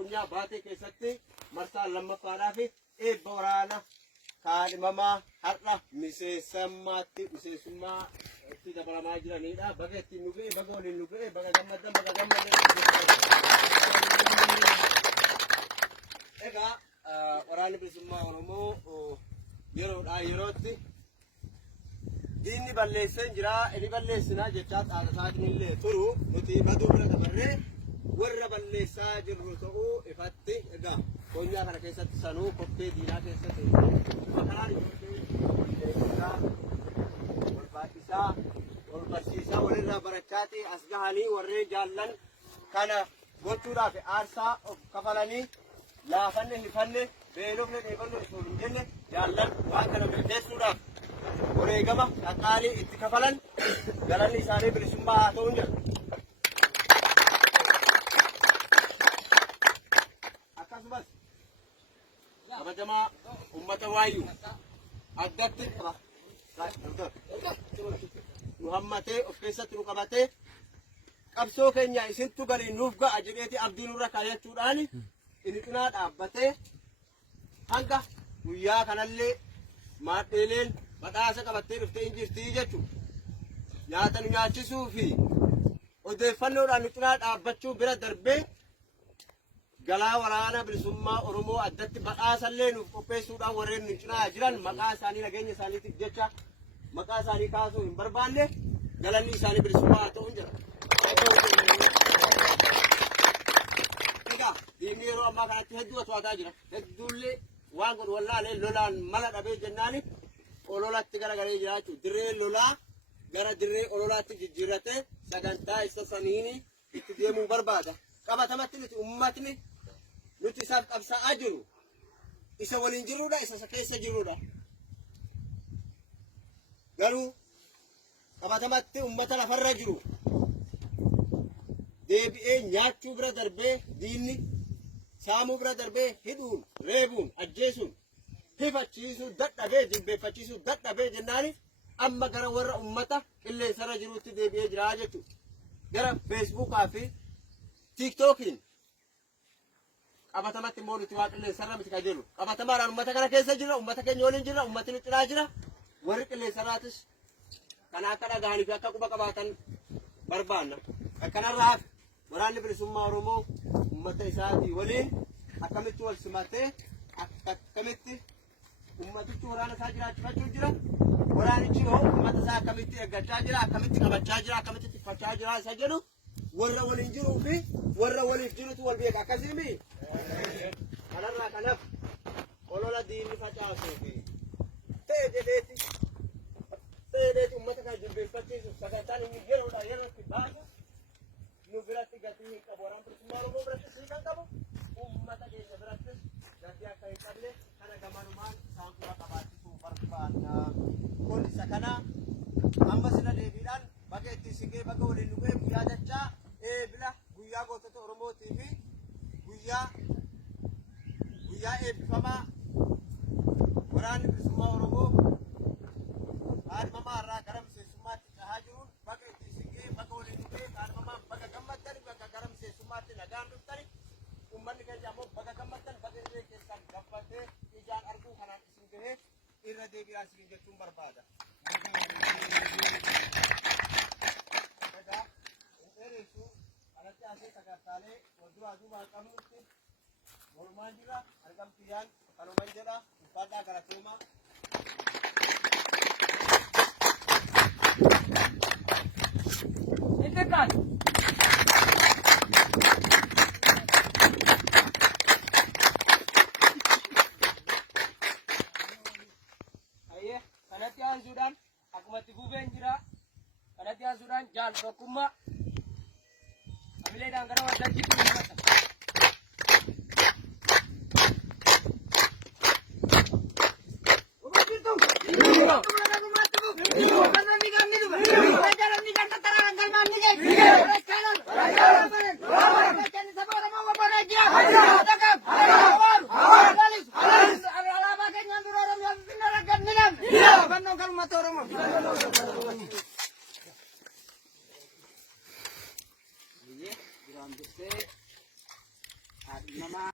konyaa baatee keessatti marsaa lammaffaadhaa fi eebba waraana kaadhimamaa har'a miseensummaa itti dabalamaa jiranidha. Baga ittiin nu ga'e, baga waliin nu ga'e, baga gammadan, baga gammadan. Egaa waraanni bilisummaa Oromoo yeroodhaa yerootti diinni balleessee jira, inni balleessinaa jechaa xaasasaatiin illee turu nuti baduu bira dabarree warra balleessaa jirru ta'uu ifatti egaa konyaa kana keessatti sanuu koppee diinaa keessatti makaraan ol barsiisaa walirraa barachaati as gahanii warreen jaallan kana gochuudhaaf aarsaa of kafalanii laafanne hifanne beelofne dheebanne osoo hin jenne jaallan waan kana milkeessuudhaaf wareegama qaqqaalii itti kafalan galanni isaanii bilisummaa haa ta'uun jedha. Akkasumas kabajamaa uummata waayyuu addatti nu hammatee of keessatti nu qabatee qabsoo keenya isintu galiin nuuf ga'a jedheeti abdii nurra kaayachuudhaan inni cinaa dhaabbatee hanga guyyaa kanallee maadheeleen badhaasa qabattee dhuftee hin jirtii jechuudha. Nyaata nu nyaachisuu fi odeeffannoodhaan nu cinaa dhaabbachuu bira darbee galaa waraana bilisummaa Oromoo addatti badhaasallee nuuf qopheessuudhaan warreen nu cinaa jiran maqaa isaanii nageenya isaaniitiif jecha maqaa isaanii kaasuu hin barbaanne galanni isaanii bilisummaa haa ta'uun jira. Egaa diinni yeroo ammaa kanatti hedduu to'ataa jira. Hedduullee waan godhu wallaalee lolaan mala dhabee jennaani ololatti garagalee jira jechuudha. Dirree lolaa gara dirree ololaatti jijjiirratee sagantaa isa saniini itti deemuu barbaada. Qabatamatti nuti uummatni nuti isaaf qabsaa'aa jiru isa waliin jirruudha, isa keessa jirruudha. Garuu qabatamatti uummata lafarra jiru deebi'ee nyaachuu bira darbee diinni saamuu bira darbee hidhuun, reebuun, ajjeesuun, hifachiisuun dadhabee jilbeeffachiisuun dadhabee jennaani amma gara warra uummata qilleensarra jiruutti deebi'ee jira jechuudha. Gara feesbuukaa fi tiiktookiin qabatamatti immoo nuti waa qilleensarra miti kan jiru. Qabatamaadhaan uummata kana keessa jira, uummata keenya waliin jira, uummati nu cinaa jira. Warri qilleensarraatis kan akka dhagahanii fi akka quba qabaatan barbaanna. Akkanarraa waraanni bilisummaa Oromoo uummata isaatii waliin akkamitti wal simatee akkamitti uummatichi waraana isaa jiraachifachuu jira. Waraanichi hoo uummata isaa akkamitti eeggachaa jira, akkamitti qabachaa jira, akkamitti tiffachaa jira isa jedhu warra waliin jiruu fi warra waliif jirutu wal beeka. Akkasiimi kanarraa kanaaf olola diinni facaasuu fi ta'e jedheeti uummata kana jilbeeffachiisuuf sagantaan inni yeroodhaa yerootti baasu nu biratti gatii hin qabu. Waraana bilisummaa Oromoo biratti siiqan qabu, uummata keenya birattis gatii akka hin qabne kana gamanumaan isaan dura qabaachisuu barbaanna. Kun isa kana amma sila deebiidhaan baga itti siqee baga waliin nu ga'e guyyaa dachaa eebila guyyaa gootota Oromootii fi guyyaa eebbifamaa waraanni bilisummaa Oromoo kaadhimamaa irraa gara miseensummaatti dhahaa jiruun baga itti siqee baga waliin nu ga'e kaadhimamaan baga gammaddani baga gara miseensummaatti nagaan dhuftani uummanni keenya ammoo baga gammaddan baga illee keessan gabbatee ijaan arguu kanaan isin gahee irra deebi'aa isin jechuun barbaada. Egaa hin dheeressu kanatti asee sagantaalee wal duraa duubaan qabnutti mormaan jira argamtiyyaan kanuman jedha ulfaadhaa galatoomaa. Kanatti aansuudhaan akkumatti gubeen jira. Kanatti aansuudhaan jaal tokkummaa hamileedhaan gara waltajjiitti mul'ata. nama